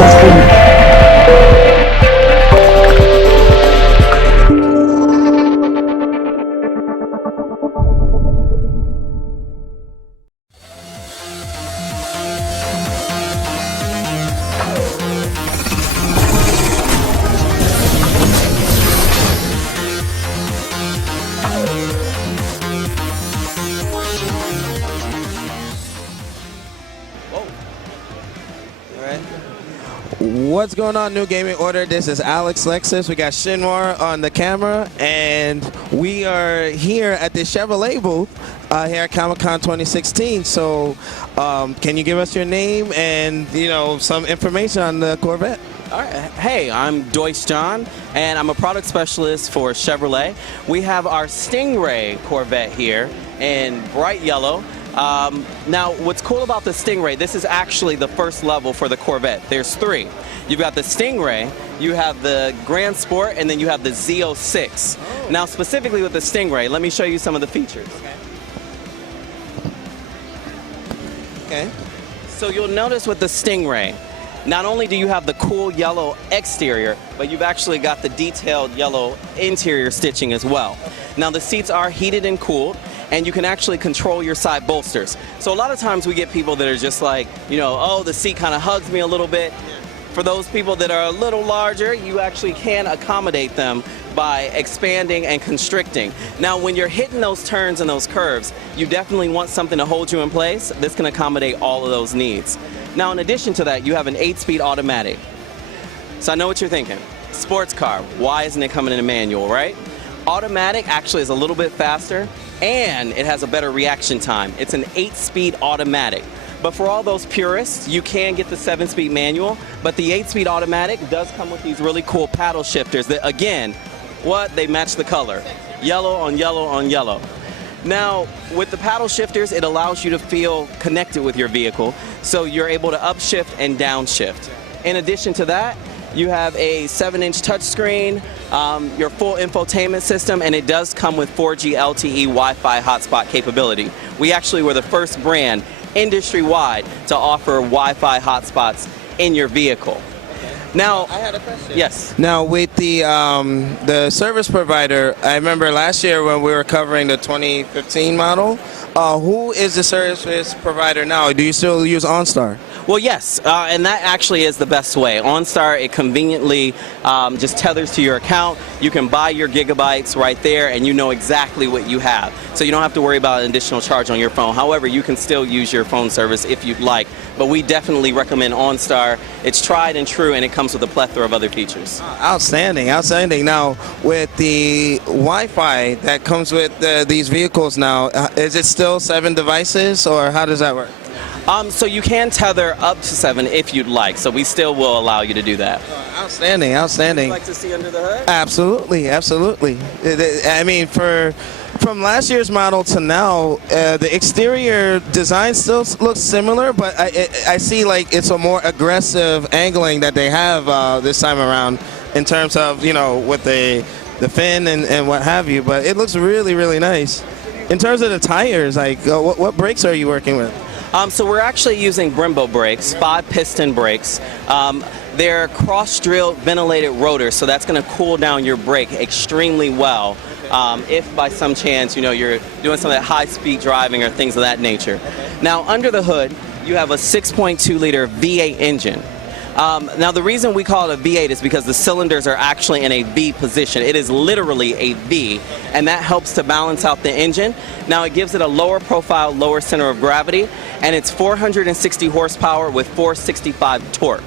navigation screen. What's going on, New Gaming Order? This is Alex Lexus. We got Shinwar on the camera, and we are here at the Chevrolet booth here at Comic-Con 2016. So, can you give us your name and some information on the Corvette? All right. Hey, I'm Doyce John, and I'm a product specialist for Chevrolet. We have our Stingray Corvette here in bright yellow. Now, what's cool about the Stingray, this is actually the first level for the Corvette. There's three. You've got the Stingray, you have the Grand Sport, and then you have the Z06. Oh. Now, specifically with the Stingray, let me show you some of the features. Okay. So you'll notice with the Stingray, not only do you have the cool yellow exterior, but you've actually got the detailed yellow interior stitching as well. Now, the seats are heated and cooled, and you can actually control your side bolsters. So a lot of times we get people that are just like, oh, the seat kind of hugs me a little bit. For those people that are a little larger, you actually can accommodate them by expanding and constricting. Now, when you're hitting those turns and those curves, you definitely want something to hold you in place. This can accommodate all of those needs. Now, in addition to that, you have an 8-speed automatic. So I know what you're thinking. Sports car, why isn't it coming in a manual, right? Automatic actually is a little bit faster, and it has a better reaction time. It's an 8-speed automatic. But for all those purists, you can get the 7-speed manual, but the 8-speed automatic does come with these really cool paddle shifters that, again, they match the color. Yellow on yellow on yellow. Now, with the paddle shifters, it allows you to feel connected with your vehicle, so you're able to upshift and downshift. In addition to that, you have a 7-inch touchscreen, your full infotainment system, and it does come with 4G LTE Wi-Fi hotspot capability. We actually were the first brand industry-wide to offer Wi-Fi hotspots in your vehicle. Now, I had a question. Yes. Now, with the service provider, I remember last year when we were covering the 2015 model, who is the service provider now? Do you still use OnStar? Well, yes, and that actually is the best way. OnStar, it conveniently just tethers to your account. You can buy your gigabytes right there, and you know exactly what you have. So you don't have to worry about an additional charge on your phone. However, you can still use your phone service if you'd like. But we definitely recommend OnStar. It's tried and true, and it comes with a plethora of other features. Outstanding, outstanding. Now, with the Wi-Fi that comes with these vehicles now, is it still 7 devices, or how does that work? So you can tether up to 7 if you'd like, so we still will allow you to do that. Outstanding, outstanding. Would you like to see under the hood? Absolutely, absolutely. I mean, from last year's model to now, the exterior design still looks similar, but I see like it's a more aggressive angling that they have this time around in terms of, with the fin and what have you, but it looks really, really nice. In terms of the tires, like what brakes are you working with? So we're actually using Brembo brakes, 5-piston brakes. They're cross-drilled ventilated rotors, so that's going to cool down your brake extremely well. If by some chance, you're doing some of that high-speed driving or things of that nature. Now, under the hood, you have a 6.2-liter V8 engine. Now, the reason we call it a V8 is because the cylinders are actually in a V position. It is literally a V, and that helps to balance out the engine. Now, it gives it a lower profile, lower center of gravity, and it's 460 horsepower with 465 torque.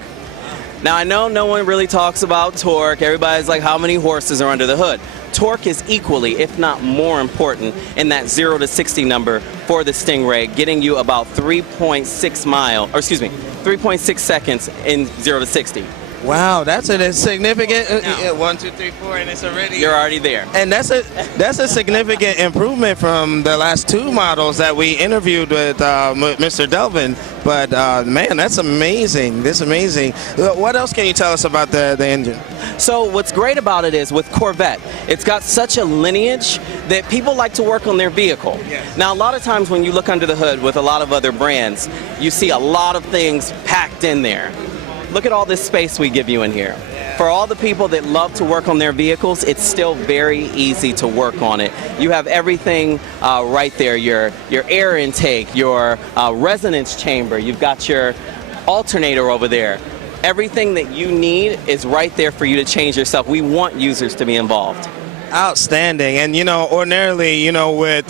Now, I know no one really talks about torque. Everybody's like, how many horses are under the hood? Torque is equally, if not more important, in that 0 to 60 number for the Stingray, getting you about 3.6 seconds in 0 to 60. Wow, that's a significant 1, 2, 3, 4, and it's already. You're already there. And that's a significant improvement from the last 2 models that we interviewed with Mr. Delvin. But man, that's amazing. That's amazing. What else can you tell us about the engine? So what's great about it is with Corvette, it's got such a lineage that people like to work on their vehicle. Yes. Now, a lot of times when you look under the hood with a lot of other brands, you see a lot of things packed in there. Look at all this space we give you in here. For all the people that love to work on their vehicles, it's still very easy to work on it. You have everything right there, your air intake, your resonance chamber, you've got your alternator over there. Everything that you need is right there for you to change yourself. We want users to be involved. Outstanding. And ordinarily, with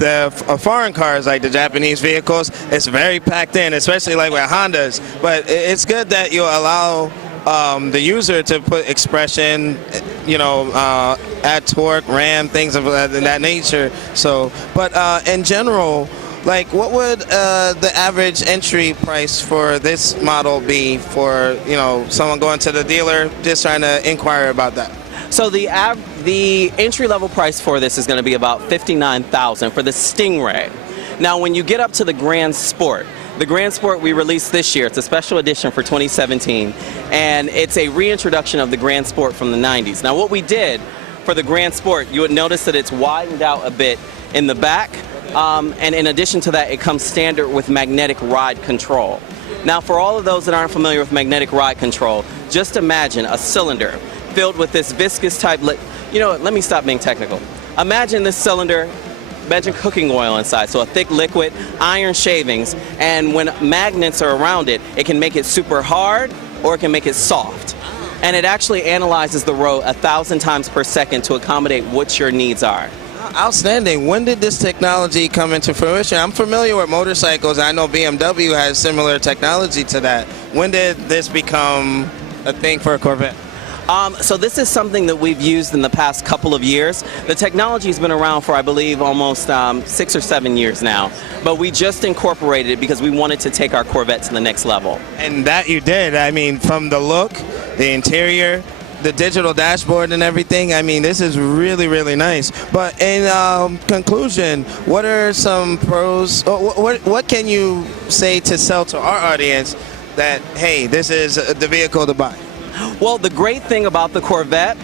foreign cars like the Japanese vehicles, it's very packed in, especially like with Hondas. But it's good that you allow the user to put expression, add torque, RAM, things of that nature. So, but in general, like, what would the average entry price for this model be for someone going to the dealer just trying to inquire about that? So the entry-level price for this is going to be about $59,000 for the Stingray. Now, when you get up to the Grand Sport we released this year. It's a special edition for 2017, and it's a reintroduction of the Grand Sport from the 90s. Now, what we did for the Grand Sport, you would notice that it's widened out a bit in the back, and in addition to that, it comes standard with magnetic ride control. Now, for all of those that aren't familiar with magnetic ride control, just imagine a cylinder filled with this viscous type, let me stop being technical. Imagine this cylinder, imagine cooking oil inside, so a thick liquid, iron shavings, and when magnets are around it, it can make it super hard or it can make it soft. And it actually analyzes the road 1,000 times per second to accommodate what your needs are. Outstanding. When did this technology come into fruition? I'm familiar with motorcycles. I know BMW has similar technology to that. When did this become a thing for a Corvette? So this is something that we've used in the past couple of years. The technology has been around for, I believe, almost 6 or 7 years now. But we just incorporated it because we wanted to take our Corvette to the next level. And that you did. I mean, from the look, the interior, the digital dashboard and everything, I mean, this is really, really nice. But in conclusion, what are some pros, what can you say to sell to our audience that, hey, this is the vehicle to buy? Well, the great thing about the Corvette,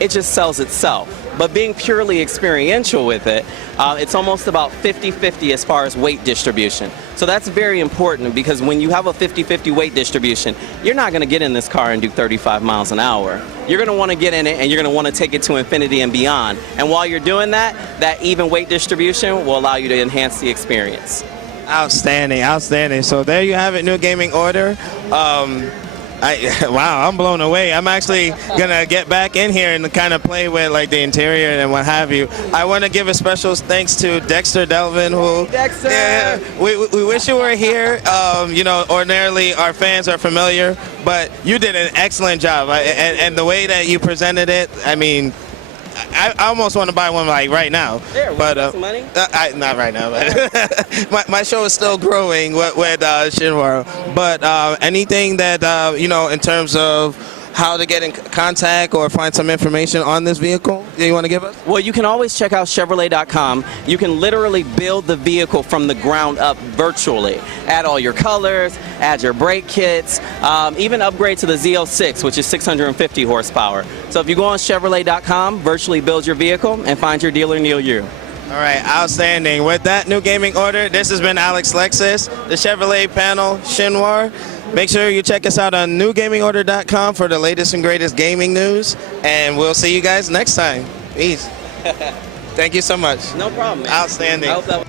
it just sells itself. But being purely experiential with it, it's almost about 50-50 as far as weight distribution. So that's very important because when you have a 50-50 weight distribution, you're not going to get in this car and do 35 miles an hour. You're going to want to get in it and you're going to want to take it to infinity and beyond. And while you're doing that, that even weight distribution will allow you to enhance the experience. Outstanding, outstanding. So there you have it, Newgamingorder. Wow, I'm blown away. I'm actually gonna get back in here and kind of play with like the interior and what have you. I want to give a special thanks to Dexter Delvin, who Dexter. Yeah, we wish you were here. Ordinarily our fans are familiar, but you did an excellent job. And the way that you presented it, I mean, I almost want to buy one like right now. There, but some money? not right now. But my show is still growing with Shinwar. But anything that in terms of how to get in contact or find some information on this vehicle that you want to give us? Well, you can always check out Chevrolet.com. You can literally build the vehicle from the ground up virtually. Add all your colors, add your brake kits, even upgrade to the Z06, which is 650 horsepower. So if you go on Chevrolet.com, virtually build your vehicle and find your dealer near you. All right, outstanding. With that, Newgamingorder, this has been Alex Lexus, the Chevrolet panel, Shinwar. Make sure you check us out on Newgamingorder.com for the latest and greatest gaming news, and we'll see you guys next time. Peace. Thank you so much. No problem, man. Outstanding. I hope that